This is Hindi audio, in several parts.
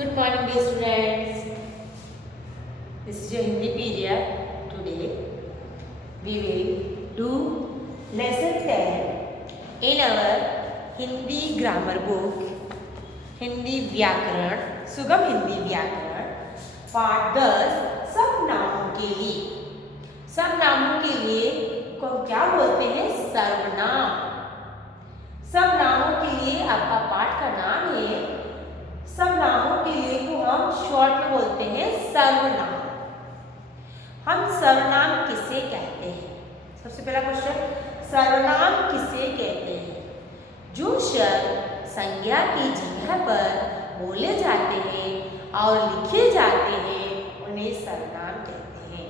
Good morning, dear students. This is your Hindi period. Today we will do lesson 10 in our Hindi grammar book, Hindi व्याकरण, सुगम हिंदी व्याकरण, पाठ 10 सब नामों के लिए। सब नामों के लिए को हम क्या बोलते हैं? सर्वनाम। सब नामों के लिए आपका पाठ का नाम है। सब नामों के लिए को हम शॉर्ट में बोलते हैं सर्वनाम। हम सर्वनाम किसे कहते हैं? सबसे पहला क्वेश्चन, सर्वनाम किसे कहते हैं? जो शब्द संज्ञा की जगह पर बोले जाते हैं और लिखे जाते हैं उन्हें सर्वनाम कहते हैं।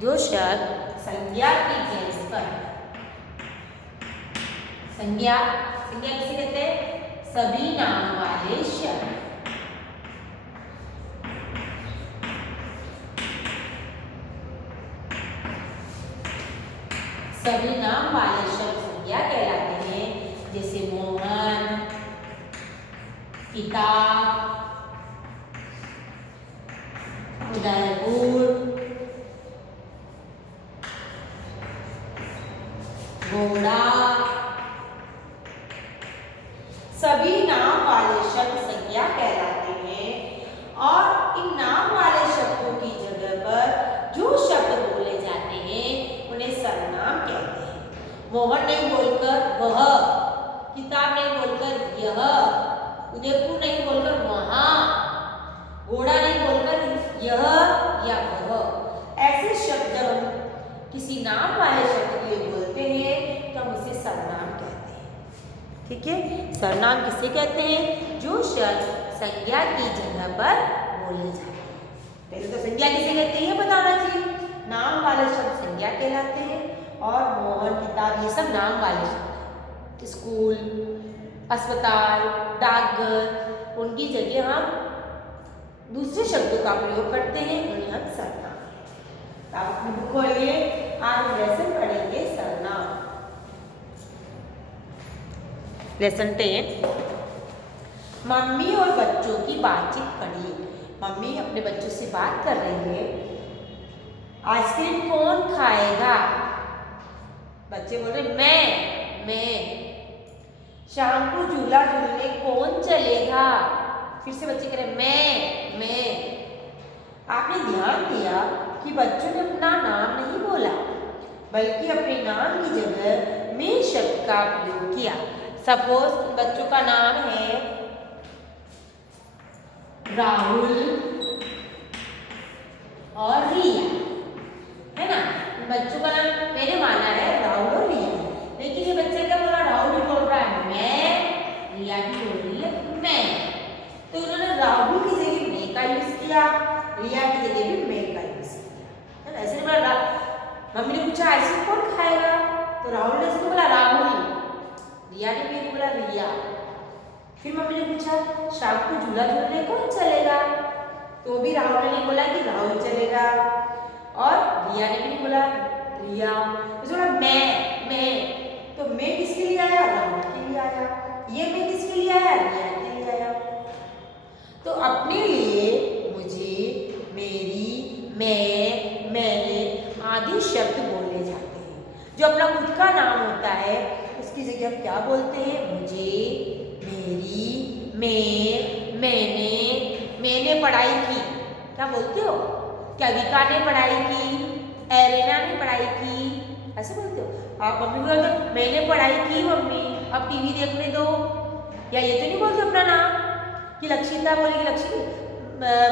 जो शब्द संज्ञा की जगह पर, संज्ञा किसे कहते हैं? सभी नाम वाले शब्द। सभी नाम वाले शब्द संज्ञा कहलाते हैं। जैसे मोहन, किताब, उदयपुर, घोड़ा, सभी नाम वाले शब्द संज्ञा कहलाते हैं। और इन नाम वाले शब्दों की जगह पर जो शब्द बोले जाते हैं उन्हें सर्वनाम कहते हैं। मोहन नहीं बोलकर वह, किताब नहीं बोलकर यह, उदयपुर नहीं बोलकर वहां, घोड़ा नहीं बोलकर यह या वह। ऐसे शब्द जब हम किसी नाम वाले शब्द के लिए बोलते हैं तो हम उसे सर्वनाम कहते हैं। ठीक है, सर्वनाम किसे कहते हैं? जो शब्द संज्ञा की जगह पर बोले जाते हैं। पहले तो संज्ञा किसे कहते हैं ये बताना चाहिए। नाम वाले शब्द संज्ञा कहलाते हैं और मोहन, किताब ये सब नाम वाले शब्द। स्कूल, अस्पताल, डाकघर, उनकी जगह हम दूसरे शब्दों का प्रयोग करते हैं, उन्हें हम सर्वनाम कहते हैं। आप अपनी बुक खोलिए, आज लेसन पढ़ेंगे सर्वनाम। लेसन 10, मम्मी और बच्चों की बातचीत पढ़िए। मम्मी अपने बच्चों से बात कर रही है। आइसक्रीम कौन खाएगा? बच्चे बोल रहे मैं। शाम को झूला झूलने कौन चलेगा? फिर से बच्चे कह रहे मैं। आपने ध्यान दिया कि बच्चों ने अपना नाम नहीं बोला बल्कि अपने नाम की जगह मैं शब्द का प्रयोग किया। सपोज बच्चों का नाम है राहुल और रिया, है ना? बच्चों का नाम मैंने माना है राहुल और रिया, लेकिन ये बच्चे क्या बोला? राहुल भी बोल रहा है मैं, रिया भी बोल रही है मैं। तो उन्होंने राहुल की जगह मैं का यूज किया, रिया की जगह भी मैं का यूज किया, है ना? ऐसे बोला। मम्मी ने पूछा आइसक्रीम कौन खाएगा? तो राहुल ने ऐसे बोला राहुल, रिया ने भी बोला रिया। फिर मम्मी ने पूछा शाम को झूला झूलने कौन चलेगा? तो भी राहुल ने नहीं बोला कि राहुल चलेगा और रिया ने भी नहीं बोला रिया। तो बोला मैं। तो मैं किसके लिए आया? राहुल के लिए आया। ये मैं किसके लिए आया? रिया के लिए आया। तो अपने लिए मुझे, मेरी, मैंने आदि शब्द बोले जाते हैं। जो अपना खुद का नाम होता है उसकी जगह हम क्या बोलते हैं? मुझे, मेरी, मैंने पढ़ाई की। क्या बोलते हो? क्या विका ने पढ़ाई की? एरेना ने पढ़ाई की? ऐसे बोलते हो आप? मम्मी बोलते हो मैंने पढ़ाई की मम्मी, अब टीवी देखने दो। या ये तो नहीं बोलते अपना नाम कि लक्षिता बोलेगी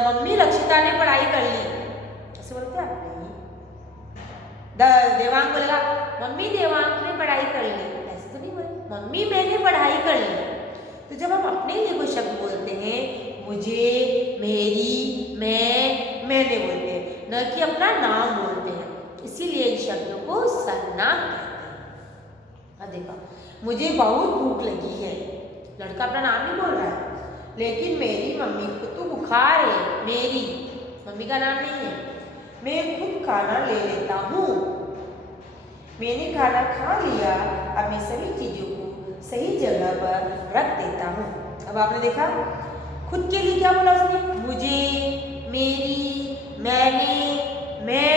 मम्मी लक्षिता ने पढ़ाई कर ली, ऐसे बोलते आप? नहीं। देवांग बोलेगा मम्मी देवांग ने पढ़ाई कर ली, ऐसे तो नहीं बोले। मम्मी मैंने पढ़ाई कर ली। तो जब हम अपने लिए कोई शब्द बोलते हैं, मुझे, मेरी, मैंने बोलते हैं, न कि अपना नाम बोलते हैं। इसीलिए इन शब्दों को सर्वनाम कहते हैं। अब देखो, मुझे बहुत भूख लगी है। लड़का अपना नाम नहीं बोल रहा है, लेकिन मेरी मम्मी को तो बुखार है। मेरी मम्मी का नाम नहीं है। मैं खुद खाना ले लेता हूँ। मैंने खाना खा लिया, अब मैं सभी चीज़ों को सही जगह पर रख देता हूँ। अब आपने देखा खुद के लिए क्या बोला उसने? मुझे, मेरी, मैंने, मैं।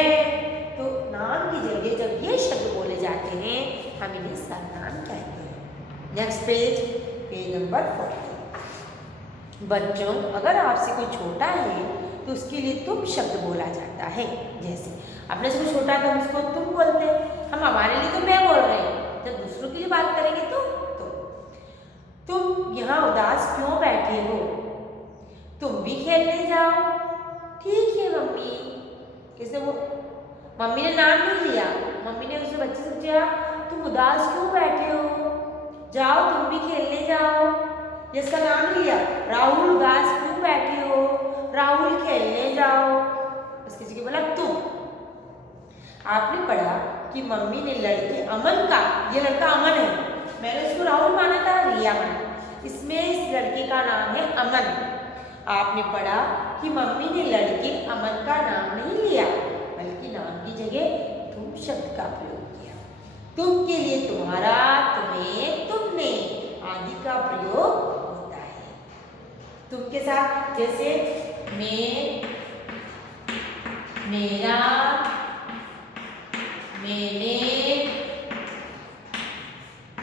तो नाम की जगह जब ये शब्द बोले जाते हैं हम इन्हें सर्वनाम कहते हैं। Next page, page number 40। बच्चों, अगर आपसे कोई छोटा है तो उसके लिए तुम शब्द बोला जाता है। जैसे अपने से कोई छोटा है तो हम उसको तुम बोलते हैं, हम हमारे लिए तो मैं बोल रहे हैं, जब दूसरों के लिए बात करेंगे तो तुम यहाँ उदास क्यों बैठे हो? तुम भी खेलने जाओ। ठीक है मम्मी। किसने वो? मम्मी ने नाम नहीं लिया, मम्मी ने उससे बच्चे से पूछा तुम उदास क्यों बैठे हो, जाओ तुम भी खेलने जाओ। जिसका नाम लिया, राहुल उदास क्यों बैठे हो, राहुल खेलने जाओ। बस किसी को बोला तुम। आपने पढ़ा कि मम्मी ने लड़के अमन का, ये लड़का अमन है, मैंने उसको राहुल माना था, रिया माना, इसमें इस लड़के का नाम है अमन। आपने पढ़ा कि मम्मी ने लड़के अमन का नाम नहीं लिया बल्कि नाम की जगह तुम शब्द का प्रयोग किया। तुम के लिए तुम्हारा, तुम्हें, तुमने आदि का प्रयोग होता है। तुम के साथ जैसे मैं, मेरा, मैंने,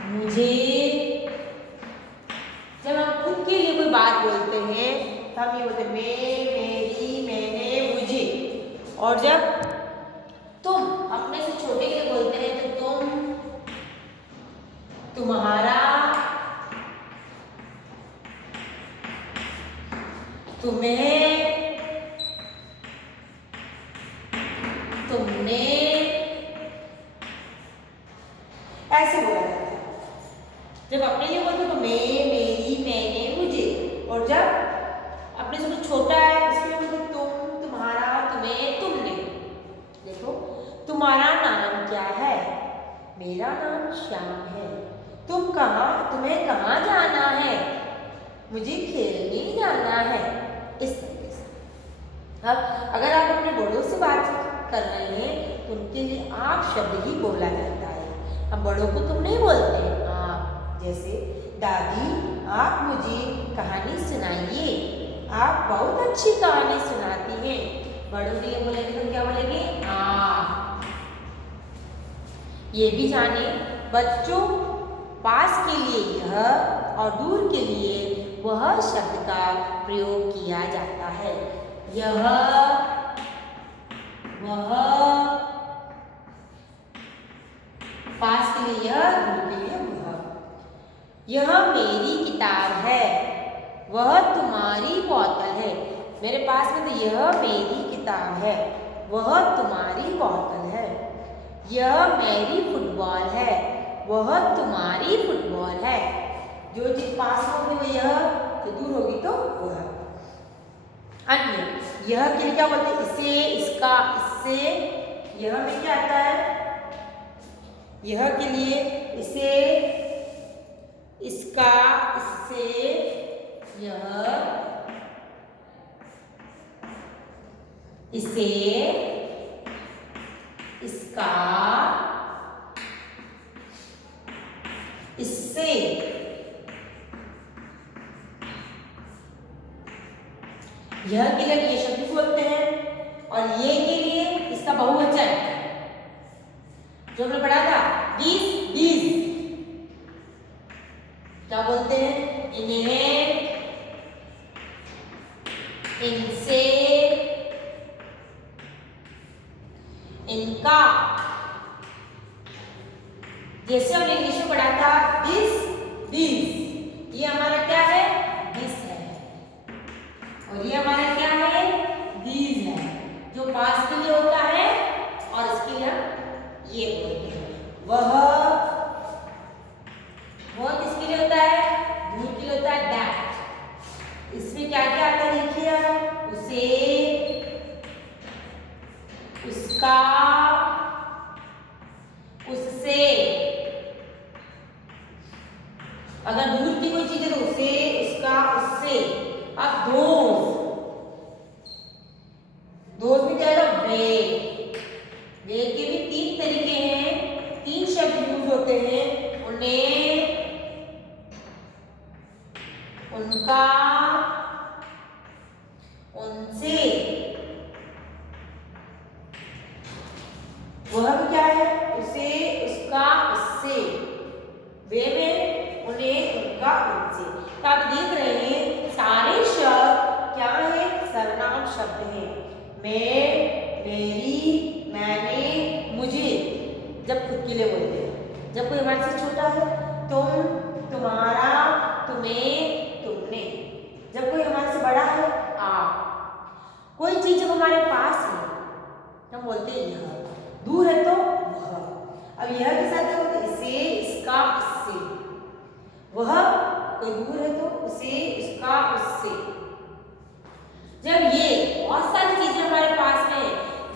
मुझे। जब हम खुद के लिए कोई बात बोलते हैं तो हम ये बोलते हैं मैं, मेरी, मैंने, मुझे। और जब तुम अपने से छोटे के लिए बोलते हैं तो तुम, तुम्हारा, तुम्हें, तुमने, ऐसे बोला जाता है। जब अपने लिए बोलते तो मैं, मेरी, मैंने, मुझे। और जब अपने से कुछ छोटा है उसके लिए बोलते तुम, तुम्हारा, तुम्हें, तुमने। देखो, तुम्हारा नाम क्या है? मेरा नाम श्याम है। तुम कहाँ, तुम्हें कहाँ जाना है? मुझे खेलने जाना है। इस तरीके से। अब अगर आप अपने बड़ों से बात कर रहे हैं तो उनके लिए आप शब्द ही बोला जाता है। हम बड़ों को तुम नहीं बोलते हैं, आप। जैसे दादी आप मुझे कहानी सुनाइए, आप बहुत अच्छी कहानी सुनाती हैं। बड़ों के लिए बोलेंगे तो क्या बोलेंगे? आप। ये भी जाने बच्चों, पास के लिए यह और दूर के लिए वह शब्द का प्रयोग किया जाता है। यह, वह, पास के लिए यह, दूर के लिए वह। यह मेरी किताब है, वह तुम्हारी बोतल है। मेरे पास में तो यह मेरी किताब है, वह तुम्हारी बोतल है। यह मेरी फुटबॉल है, वह तुम्हारी फुटबॉल है। जो चीज पास होगी वो यह, जो दूर होगी तो वह। अन्य, यह के लिए क्या बोलते हैं? इसे, इसका, इससे। यह में क्या आता है? यह के लिए इसे, इसका, इससे, यह, इसे, इसका, इससे। यह के लिए ये शब्द बोलते हैं और ये के लिए इसका बहुवचन जो हमने पढ़ा था, these, these क्या बोलते हैं? इन्हें, इनसे, इनका। जैसे हमने इंग्लिश में पढ़ा था दिस, दिस, ये हमारा क्या है? दिस है। और ये हमारा क्या है? दीज है, जो पास के लिए होता है और इसके लिए हम ये बोलते हैं। वह किसके लिए होता है? दूर के लिए होता है, दैट। इसमें क्या क्या आता है देखिए आप, उसे, उसका, उससे। अगर दूर की कोई चीज है तो उसे, उसका, उससे। अब दोस्त में क्या है? वे के भी 3 तरीके हैं, 3 शब्द यूज होते हैं। उन्हें, उनका, मैं, मेरी, मैंने, मुझे, जब खुद के लिए बोलते हैं। जब कोई हमारे से छोटा है, तुम, तुम्हारा, तुम्हें, तुमने। जब कोई हमारे से बड़ा है, आप। कोई चीज जब हमारे पास है, हम बोलते हैं यह। दूर है तो वह। अब यह के साथ क्या बोलते हैं? इसे, इसका, इससे। वह, कोई दूर है तो उसे, उसका, उससे। जब ये बहुत सारी चीजें हमारे पास में,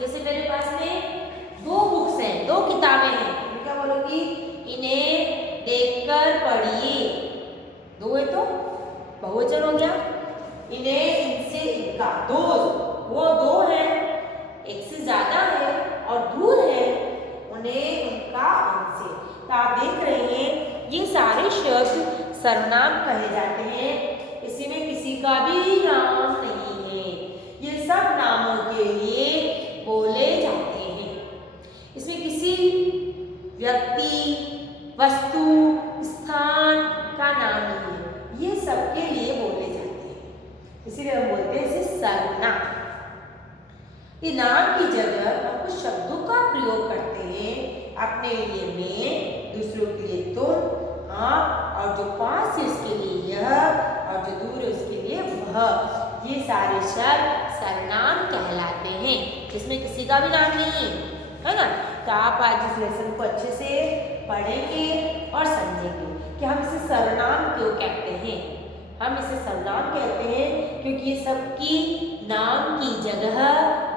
जैसे मेरे पास में 2 बुक्स हैं, 2 किताबें हैं, मैं क्या बोलूंगी? इन्हें देखकर पढ़िए। 2 है तो बहुवचन हो गया। इन्हें, इनसे, इनका। 2, वो 2 है, एक से ज्यादा है और दूर है, उन्हें, उनका, उनसे। तो आप देख रहे हैं ये सारे शब्द सर्वनाम कहे जाते हैं। इसी में किसी का भी नाम नहीं है, ये सब नामों के लिए बोले जाते हैं। इसमें किसी व्यक्ति, वस्तु, स्थान का नाम नहीं है, ये सबके लिए बोले जाते हैं, इसीलिए हम बोलते हैं इसे सर्वनाम। ये नाम की जगह हम कुछ शब्दों का प्रयोग करते हैं, अपने लिए मैं, दूसरों के लिए तुम, आप, और जो पास है उसके लिए यह, और जो दूर है उसके लिए वह। ये सारे शब्द सर्वनाम कहलाते हैं, जिसमें किसी का भी नाम नहीं है ना। तो आप आज इस लेसन को अच्छे से पढ़ेंगे और समझेंगे कि हम इसे सर्वनाम क्यों कहते हैं। हम इसे सर्वनाम कहते हैं क्योंकि ये सबकी नाम की जगह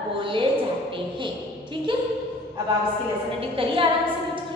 बोले जाते हैं। ठीक है, अब आप इसकी लेसन एडिट करिए आराम से बैठ के।